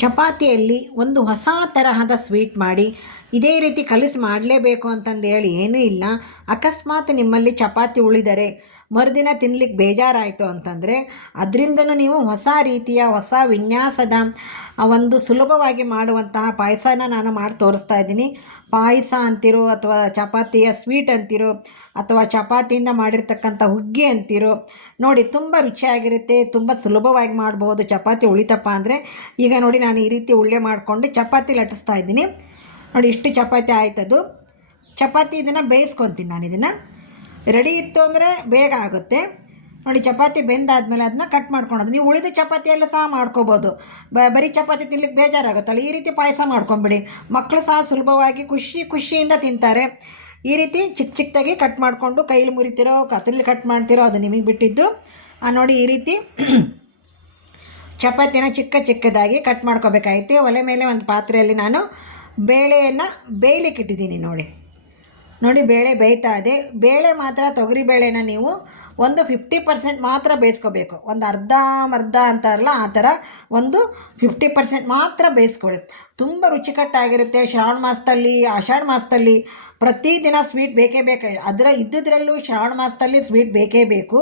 ಚಪಾತಿಯಲ್ಲಿ ಒಂದು ಹೊಸ ತರಹದ ಸ್ವೀಟ್ ಮಾಡಿ ಇದೇ ರೀತಿ ಕಲಿಸಿ ಮಾಡಲೇಬೇಕು ಅಂತಂದೇಳಿ ಏನೂ ಇಲ್ಲ. ಅಕಸ್ಮಾತ್ ನಿಮ್ಮಲ್ಲಿ ಚಪಾತಿ ಉಳಿದರೆ ಮರುದಿನ ತಿನ್ನಲಿಕ್ಕೆ ಬೇಜಾರಾಯಿತು ಅಂತಂದರೆ ಅದರಿಂದನೂ ನೀವು ಹೊಸ ರೀತಿಯ ಹೊಸ ವಿನ್ಯಾಸದ ಒಂದು ಸುಲಭವಾಗಿ ಮಾಡುವಂತಹ ಪಾಯಸನ ನಾನು ಮಾಡಿ ತೋರಿಸ್ತಾ ಇದ್ದೀನಿ. ಪಾಯಸ ಅಂತಿರೋ ಅಥವಾ ಚಪಾತಿಯ ಸ್ವೀಟ್ ಅಂತಿರೋ ಅಥವಾ ಚಪಾತಿಯಿಂದ ಮಾಡಿರ್ತಕ್ಕಂಥ ಹುಗ್ಗಿ ಅಂತಿರೋ ನೋಡಿ, ತುಂಬ ರುಚಿಯಾಗಿರುತ್ತೆ, ತುಂಬ ಸುಲಭವಾಗಿ ಮಾಡ್ಬೋದು. ಚಪಾತಿ ಉಳಿತಪ್ಪ ಅಂದರೆ ಈಗ ನೋಡಿ, ನಾನು ಈ ರೀತಿ ಉಳ್ಳೆ ಮಾಡಿಕೊಂಡು ಚಪಾತಿ ಲಟ್ಟಿಸ್ತಾ ಇದ್ದೀನಿ. ನೋಡಿ, ಇಷ್ಟು ಚಪಾತಿ ಆಯ್ತದು. ಚಪಾತಿ ಇದನ್ನು ಬೇಯಿಸ್ಕೊತೀನಿ. ನಾನು ಇದನ್ನು ರೆಡಿ ಇತ್ತು ಅಂದರೆ ಬೇಗ ಆಗುತ್ತೆ. ನೋಡಿ, ಚಪಾತಿ ಬೆಂದಾದ್ಮೇಲೆ ಅದನ್ನ ಕಟ್ ಮಾಡ್ಕೊಳೋದು. ನೀವು ಉಳಿದ ಚಪಾತಿಯೆಲ್ಲ ಸಹ ಮಾಡ್ಕೋಬೋದು. ಬರೀ ಚಪಾತಿ ತಿನ್ಲಿಕ್ಕೆ ಬೇಜಾರಾಗುತ್ತಲ್ಲ, ಈ ರೀತಿ ಪಾಯಸ ಮಾಡ್ಕೊಂಬಿಡಿ. ಮಕ್ಕಳು ಸಹ ಸುಲಭವಾಗಿ ಖುಷಿಯಿಂದ ತಿಂತಾರೆ. ಈ ರೀತಿ ಚಿಕ್ಕ ಚಿಕ್ಕದಾಗಿ ಕಟ್ ಮಾಡಿಕೊಂಡು ಕೈಲಿ ಮುರಿತಿರೋ ಕತ್ತಲ್ಲಿ ಕಟ್ ಮಾಡ್ತಿರೋ ಅದು ನಿಮಗೆ ಬಿಟ್ಟಿದ್ದು. ನೋಡಿ, ಈ ರೀತಿ ಚಪಾತಿನ ಚಿಕ್ಕದಾಗಿ ಕಟ್ ಮಾಡ್ಕೋಬೇಕಾಗಿತ್ತು. ಒಲೆ ಮೇಲೆ ಒಂದು ಪಾತ್ರೆಯಲ್ಲಿ ನಾನು ಬೇಳೆಯನ್ನು ಬೇಯಲಿಕ್ಕೆ ಇಟ್ಟಿದ್ದೀನಿ. ನೋಡಿ, ಬೇಳೆ ಬೇಯ್ತಾ ಇದೆ. ಬೇಳೆ ಮಾತ್ರ ತೊಗರಿ ಬೇಳೆನ ನೀವು ಒಂದು 50% ಮಾತ್ರ ಬೇಯಿಸ್ಕೋಬೇಕು. ಒಂದು ಅರ್ಧ ಅಂತಾರಲ್ಲ, ಆ ಥರ ಒಂದು 50% ಮಾತ್ರ ಬೇಯಿಸ್ಕೊಳ್ಳಿ. ತುಂಬ ರುಚಿಕಟ್ಟಾಗಿರುತ್ತೆ. ಶ್ರಾವಣ ಮಾಸದಲ್ಲಿ, ಆಷಾಢ ಮಾಸದಲ್ಲಿ ಪ್ರತಿದಿನ ಸ್ವೀಟ್ ಬೇಕೇ ಬೇಕು. ಇದ್ದುದರಲ್ಲೂ ಶ್ರಾವಣ ಮಾಸದಲ್ಲಿ ಸ್ವೀಟ್ ಬೇಕೇ ಬೇಕು.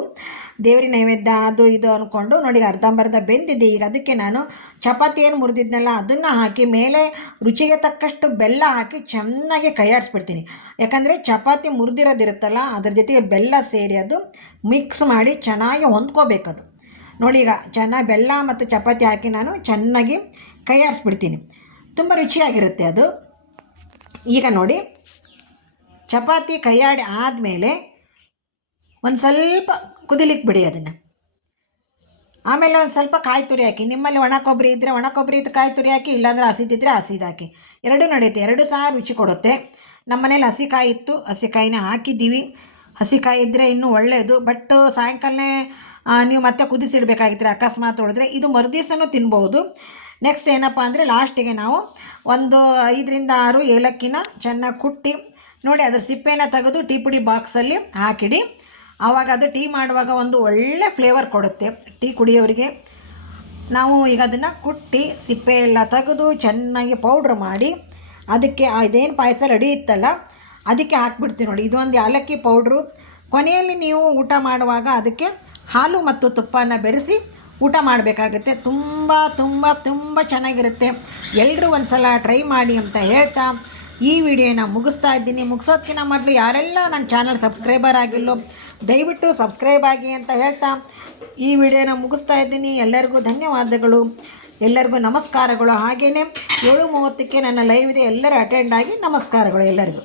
ದೇವ್ರ ನೈವೇದ್ಯ ಅದು ಇದು ಅಂದ್ಕೊಂಡು ನೋಡಿ, ಅರ್ಧಂಬರ್ಧ ಬೆಂದಿದೆ. ಈಗ ಅದಕ್ಕೆ ನಾನು ಚಪಾತಿ ಏನು ಮುರಿದಿದ್ನಲ್ಲ ಅದನ್ನು ಹಾಕಿ ಮೇಲೆ ರುಚಿಗೆ ತಕ್ಕಷ್ಟು ಬೆಲ್ಲ ಹಾಕಿ ಚೆನ್ನಾಗಿ ಕೈಯಾಡಿಸ್ಬಿಡ್ತೀನಿ. ಯಾಕಂದರೆ ಚಪಾತಿ ಮುರಿದಿರೋದಿರುತ್ತಲ್ಲ, ಅದ್ರ ಜೊತೆಗೆ ಬೆಲ್ಲ ಸೇರಿ ಅದು ಮಿಕ್ಸ್ ಮಾಡಿ ಚೆನ್ನಾಗಿ ಹೊಂದ್ಕೋಬೇಕದು. ನೋಡಿ, ಈಗ ಚೆನ್ನಾಗಿ ಬೆಲ್ಲ ಮತ್ತು ಚಪಾತಿ ಹಾಕಿ ನಾನು ಚೆನ್ನಾಗಿ ಕೈಯಾಡಿಸ್ಬಿಡ್ತೀನಿ. ತುಂಬ ರುಚಿಯಾಗಿರುತ್ತೆ ಅದು. ಈಗ ನೋಡಿ, ಚಪಾತಿ ಕೈಯಾಡಿ ಆದಮೇಲೆ ಒಂದು ಸ್ವಲ್ಪ ಕುದಿಲಿಕ್ಕೆ ಬಿಡಿ ಅದನ್ನು. ಆಮೇಲೆ ಒಂದು ಸ್ವಲ್ಪ ಕಾಯಿ ತುರಿ ಹಾಕಿ. ನಿಮ್ಮಲ್ಲಿ ಒಣ ಕೊಬ್ಬರಿ ಇದ್ದರೆ ಒಣ ಕೊಬ್ಬರಿ ಇದ್ದು ಕಾಯಿ ತುರಿ ಹಾಕಿ, ಇಲ್ಲಾಂದರೆ ಹಸಿದಿದ್ದರೆ ಹಸಿದು ಹಾಕಿ. ಎರಡೂ ನಡೆಯುತ್ತೆ, ಎರಡೂ ಸಹ ರುಚಿ ಕೊಡುತ್ತೆ. ನಮ್ಮ ಮನೇಲಿ ಹಸಿಕಾಯಿ ಇತ್ತು, ಹಸಿಕಾಯಿನ ಹಾಕಿದ್ದೀವಿ. ಹಸಿಕಾಯಿ ಇದ್ದರೆ ಇನ್ನೂ ಒಳ್ಳೆಯದು. ಬಟ್ ಸಾಯಂಕಾಲನೇ ನೀವು ಮತ್ತೆ ಕುದಿಸಿಡಬೇಕಾಗಿದ್ದರೆ ಅಕಸ್ಮಾತ್ ಉಳಿದ್ರೆ ಇದು ಮರುದಿವಸನೂ ತಿನ್ಬೋದು. ನೆಕ್ಸ್ಟ್ ಏನಪ್ಪ ಅಂದರೆ ಲಾಸ್ಟಿಗೆ ನಾವು ಒಂದು 5-6 ಏಲಕ್ಕಿನ ಚೆನ್ನಾಗಿ ಕುಟ್ಟಿ ನೋಡಿ, ಅದ್ರ ಸಿಪ್ಪೆನ ತೆಗೆದು ಟೀ ಪುಡಿ ಬಾಕ್ಸಲ್ಲಿ ಹಾಕಿಡಿ. ಆವಾಗ ಅದು ಟೀ ಮಾಡುವಾಗ ಒಂದು ಒಳ್ಳೆ ಫ್ಲೇವರ್ ಕೊಡುತ್ತೆ ಟೀ ಕುಡಿಯೋರಿಗೆ. ನಾವು ಈಗ ಅದನ್ನು ಕುಟ್ಟಿ ಸಿಪ್ಪೆ ಎಲ್ಲ ತೆಗೆದು ಚೆನ್ನಾಗಿ ಪೌಡ್ರ್ ಮಾಡಿ ಅದಕ್ಕೆ ಇದೇನು ಪಾಯಸ ರೆಡಿ ಇತ್ತಲ್ಲ ಅದಕ್ಕೆ ಹಾಕ್ಬಿಡ್ತೀವಿ. ನೋಡಿ, ಇದೊಂದು ಏಲಕ್ಕಿ ಪೌಡ್ರು. ಕೊನೆಯಲ್ಲಿ ನೀವು ಊಟ ಮಾಡುವಾಗ ಅದಕ್ಕೆ ಹಾಲು ಮತ್ತು ತುಪ್ಪನ ಬೆರೆಸಿ ಊಟ ಮಾಡಬೇಕಾಗುತ್ತೆ. ತುಂಬ ತುಂಬ ತುಂಬ ಚೆನ್ನಾಗಿರುತ್ತೆ. ಎಲ್ಲರೂ ಒಂದು ಸಲ ಟ್ರೈ ಮಾಡಿ ಅಂತ ಹೇಳ್ತಾ ಈ ವಿಡಿಯೋನ ಮುಗಿಸ್ತಾ ಇದ್ದೀನಿ. ಮುಗಿಸೋದಕ್ಕಿಂತ ಮೊದಲು ಯಾರೆಲ್ಲ ನನ್ನ ಚಾನಲ್ ಸಬ್ಸ್ಕ್ರೈಬರ್ ಆಗಿಲ್ಲೋ ದಯವಿಟ್ಟು ಸಬ್ಸ್ಕ್ರೈಬ್ ಆಗಿ ಅಂತ ಹೇಳ್ತಾ ಈ ವಿಡಿಯೋನ ಮುಗಿಸ್ತಾ ಇದ್ದೀನಿ. ಎಲ್ಲರಿಗೂ ಧನ್ಯವಾದಗಳು, ಎಲ್ಲರಿಗೂ ನಮಸ್ಕಾರಗಳು. ಹಾಗೆಯೇ 7:30ಕ್ಕೆ ನನ್ನ ಲೈವ್ ಇದೆ. ಎಲ್ಲರೂ ಅಟೆಂಡ್ ಆಗಿ ನಮಸ್ಕಾರಗಳು ಎಲ್ಲರಿಗೂ.